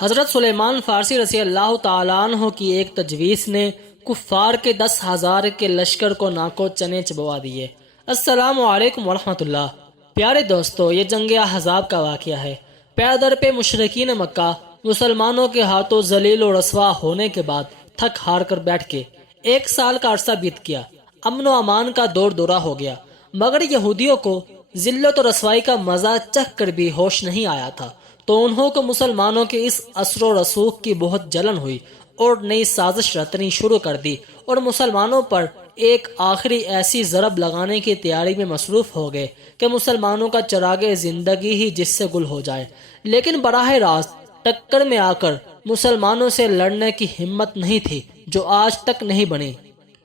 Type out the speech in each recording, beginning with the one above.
حضرت سلیمان فارسی رضی اللہ تعالیٰ عنہ کی ایک تجویز نے کفار کے 10,000 کے لشکر کو ناکو چنے چبوا دیے۔ السلام علیکم ورحمۃ اللہ۔ پیارے دوستو، یہ جنگ احزاب کا واقعہ ہے۔ پیدر پہ مشرکین مکہ مسلمانوں کے ہاتھوں ذلیل و رسوا ہونے کے بعد تھک ہار کر بیٹھ کے 1 سال کا عرصہ بیت گیا۔ امن و امان کا دور دورہ ہو گیا، مگر یہودیوں کو ذلت و رسوائی کا مزہ چکھ کر بھی ہوش نہیں آیا تھا، تو انہوں کو مسلمانوں کے اس اثر و رسوخ کی بہت جلن ہوئی اور نئی سازش رتنی شروع کر دی اور مسلمانوں پر ایک آخری ایسی ضرب لگانے کی تیاری میں مصروف ہو گئے کہ مسلمانوں کا چراغ زندگی ہی جس سے گل ہو جائے۔ لیکن براہ راست ٹکر میں آ کر مسلمانوں سے لڑنے کی ہمت نہیں تھی، جو آج تک نہیں بنی۔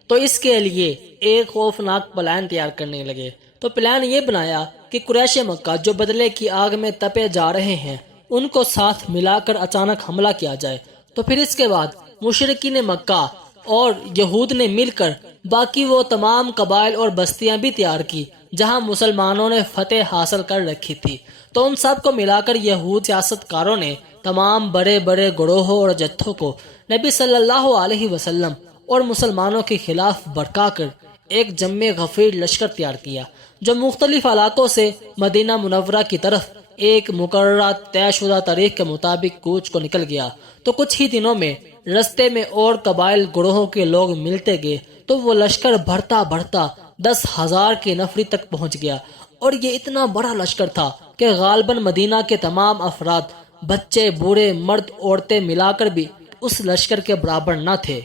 تو اس کے لیے ایک خوفناک پلان تیار کرنے لگے۔ تو پلان یہ بنایا کہ قریش مکہ جو بدلے کی آگ میں تپے جا رہے ہیں، ان کو ساتھ ملا کر اچانک حملہ کیا جائے۔ تو پھر اس کے بعد مشرکین مکہ اور یہود نے مل کر باقی وہ تمام قبائل اور بستیاں بھی تیار کی جہاں مسلمانوں نے فتح حاصل کر رکھی تھی۔ تو ان سب کو ملا کر یہود سیاست کاروں نے تمام بڑے بڑے گروہوں اور جتھوں کو نبی صلی اللہ علیہ وسلم اور مسلمانوں کے خلاف بھڑکا کر ایک جمع غفیر لشکر تیار کیا، جو مختلف علاقوں سے مدینہ منورہ کی طرف ایک مقررہ طے شدہ تاریخ کے مطابق کوچ کو نکل گیا۔ تو کچھ ہی دنوں میں رستے میں اور قبائل گروہوں کے لوگ ملتے گئے، تو وہ لشکر بڑھتا بڑھتا 10,000 کی نفری تک پہنچ گیا، اور یہ اتنا بڑا لشکر تھا کہ غالباً مدینہ کے تمام افراد، بچے، بوڑھے، مرد، عورتیں ملا کر بھی اس لشکر کے برابر نہ تھے۔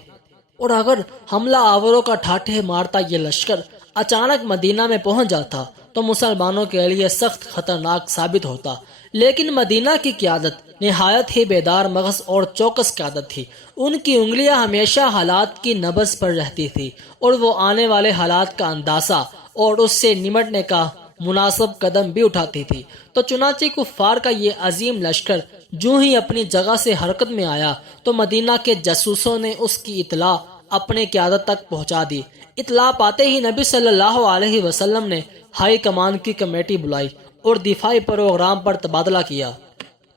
اور اگر حملہ آوروں کا ٹھاٹھے مارتا یہ لشکر اچانک مدینہ میں پہنچ جاتا تو مسلمانوں کے لیے سخت خطرناک ثابت ہوتا۔ لیکن مدینہ کی قیادت نہایت ہی بیدار مغز اور چوکس قیادت تھی۔ ان کی انگلیاں ہمیشہ حالات کی نبض پر رہتی تھی، اور وہ آنے والے حالات کا اندازہ اور اس سے نمٹنے کا مناسب قدم بھی اٹھاتی تھی۔ تو چنانچہ کفار کا یہ عظیم لشکر جو ہی اپنی جگہ سے حرکت میں آیا تو مدینہ کے جاسوسوں نے اس کی اطلاع اپنے قیادت تک پہنچا دی۔ اطلاع پاتے ہی نبی صلی اللہ علیہ وسلم نے ہائی کمان کی کمیٹی بلائی اور دفاعی پروگرام پر تبادلہ کیا۔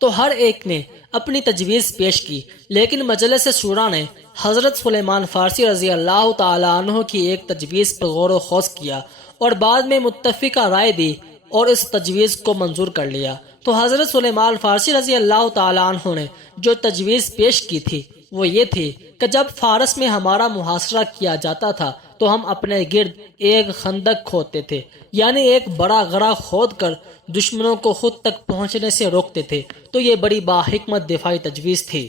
تو ہر ایک نے اپنی تجویز پیش کی، لیکن مجلس شورا نے حضرت سلیمان فارسی رضی اللہ تعالیٰ عنہ کی ایک تجویز پر غور و خوض کیا اور بعد میں متفقہ رائے دی اور اس تجویز کو منظور کر لیا۔ تو حضرت سلیمان فارسی رضی اللہ تعالیٰ عنہ نے جو تجویز پیش کی تھی وہ یہ تھی کہ جب فارس میں ہمارا محاصرہ کیا جاتا تھا تو ہم اپنے گرد ایک خندق کھودتے تھے، یعنی ایک بڑا غرہ کھود کر دشمنوں کو خود تک پہنچنے سے روکتے تھے۔ تو یہ بڑی باحکمت دفاعی تجویز تھی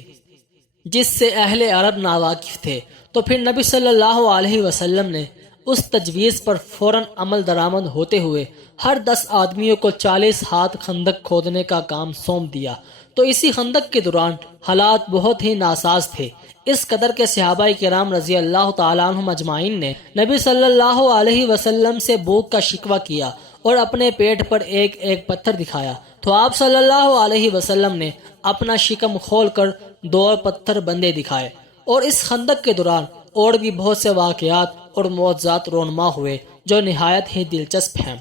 جس سے اہل عرب ناواقف تھے۔ تو پھر نبی صلی اللہ علیہ وسلم نے اس تجویز پر فوراً عمل درآمد ہوتے ہوئے ہر 10 آدمیوں کو 40 ہاتھ خندق کھودنے کا کام سونپ دیا۔ تو اسی خندق کے دوران حالات بہت ہی ناساز تھے، اس قدر کے صحابہ کرام رضی اللہ تعالیٰ عنہم اجمعین نے نبی صلی اللہ علیہ وسلم سے بھوک کا شکوہ کیا اور اپنے پیٹ پر ایک ایک پتھر دکھایا۔ تو آپ صلی اللہ علیہ وسلم نے اپنا شکم کھول کر 2 پتھر بندے دکھائے، اور اس خندق کے دوران اور بھی بہت سے واقعات اور معجزات رونما ہوئے جو نہایت ہی دلچسپ ہیں۔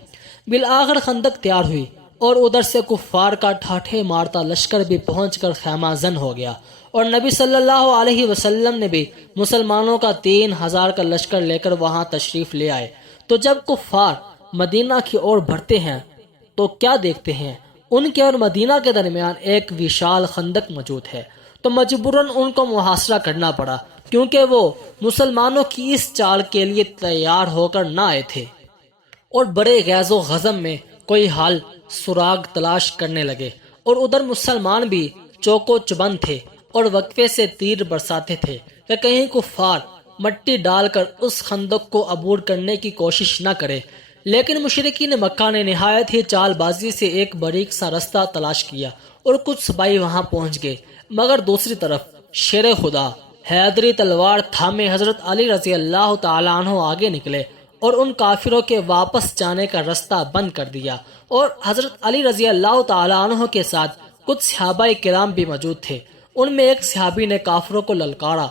بالآخر خندق تیار ہوئی اور ادھر سے کفار کا ٹھاٹھے مارتا لشکر بھی پہنچ کر خیمہ زن ہو گیا، اور نبی صلی اللہ علیہ وسلم نے بھی مسلمانوں کا 3,000 کا لشکر لے کر وہاں تشریف لے آئے۔ تو جب کفار مدینہ کی اور بڑھتے ہیں تو کیا دیکھتے ہیں؟ ان کے اور مدینہ کے درمیان ایک وشال خندق موجود ہے۔ تو مجبوراً ان کو محاصرہ کرنا پڑا، کیونکہ وہ مسلمانوں کی اس چال کے لیے تیار ہو کر نہ آئے تھے، اور بڑے غیظ و غضب میں کوئی حال سراغ تلاش کرنے لگے۔ اور ادھر مسلمان بھی چوکو چبند تھے اور وقفے سے تیر برساتے تھے کہ کہیں کفار مٹی ڈال کر اس خندق کو عبور کرنے کی کوشش نہ کرے۔ لیکن مشرکین مکہ نے نہایت ہی چال بازی سے ایک باریک سا رستہ تلاش کیا اور کچھ سپاہی وہاں پہنچ گئے، مگر دوسری طرف شیر خدا حیدری تلوار تھامے حضرت علی رضی اللہ تعالیٰ عنہ آگے نکلے اور ان کافروں کے واپس جانے کا رستہ بند کر دیا۔ اور حضرت علی رضی اللہ تعالیٰ عنہ کے ساتھ کچھ صحابہ کرام بھی موجود تھے۔ ان میں ایک صحابی نے کافروں کو للکارا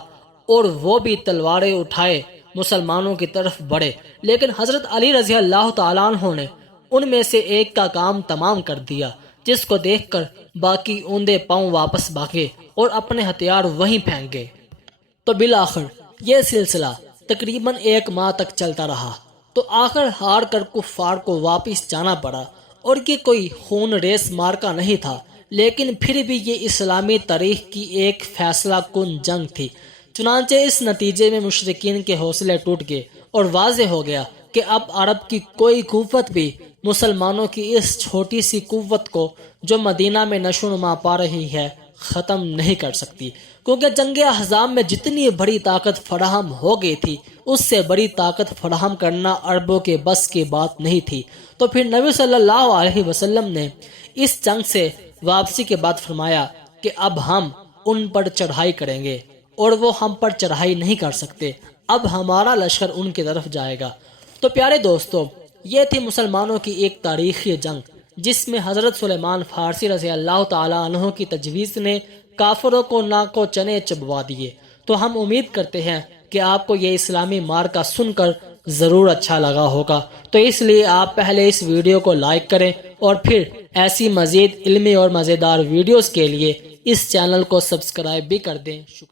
اور وہ بھی تلواریں اٹھائے مسلمانوں کی طرف بڑھے، لیکن حضرت علی رضی اللہ تعالیٰ عنہ نے ان میں سے ایک کا کام تمام کر دیا، جس کو دیکھ کر باقی اوندے پاؤں واپس بھاگے اور اپنے ہتھیار وہیں پھینک گئے۔ تو بالآخر یہ سلسلہ تقریباً 1 ماہ تک چلتا رہا، تو آخر ہار کر کفار کو واپس جانا پڑا، اور یہ کوئی خون ریس مارکا نہیں تھا، لیکن پھر بھی یہ اسلامی تاریخ کی ایک فیصلہ کن جنگ تھی۔ چنانچہ اس نتیجے میں مشرکین کے حوصلے ٹوٹ گئے اور واضح ہو گیا کہ اب عرب کی کوئی قوت بھی مسلمانوں کی اس چھوٹی سی قوت کو جو مدینہ میں نشو و نما پا رہی ہے ختم نہیں کر سکتی، کیونکہ جنگ احزاب میں جتنی بڑی طاقت فراہم ہو گئی تھی اس سے بڑی طاقت فراہم کرنا عربوں کے بس کی بات نہیں تھی۔ تو پھر نبی صلی اللہ علیہ وسلم نے اس جنگ سے واپسی کے بعد فرمایا کہ اب ہم ان پر چڑھائی کریں گے اور وہ ہم پر چڑھائی نہیں کر سکتے، اب ہمارا لشکر ان کی طرف جائے گا۔ تو پیارے دوستو، یہ تھی مسلمانوں کی ایک تاریخی جنگ جس میں حضرت سلیمان فارسی رضی اللہ تعالیٰ عنہ کی تجویز نے کافروں کو ناکو چنے چبوا دیے۔ تو ہم امید کرتے ہیں کہ آپ کو یہ اسلامی مارکا سن کر ضرور اچھا لگا ہوگا، تو اس لیے آپ پہلے اس ویڈیو کو لائک کریں اور پھر ایسی مزید علمی اور مزیدار ویڈیوز کے لیے اس چینل کو سبسکرائب بھی کر دیں۔ شکریہ۔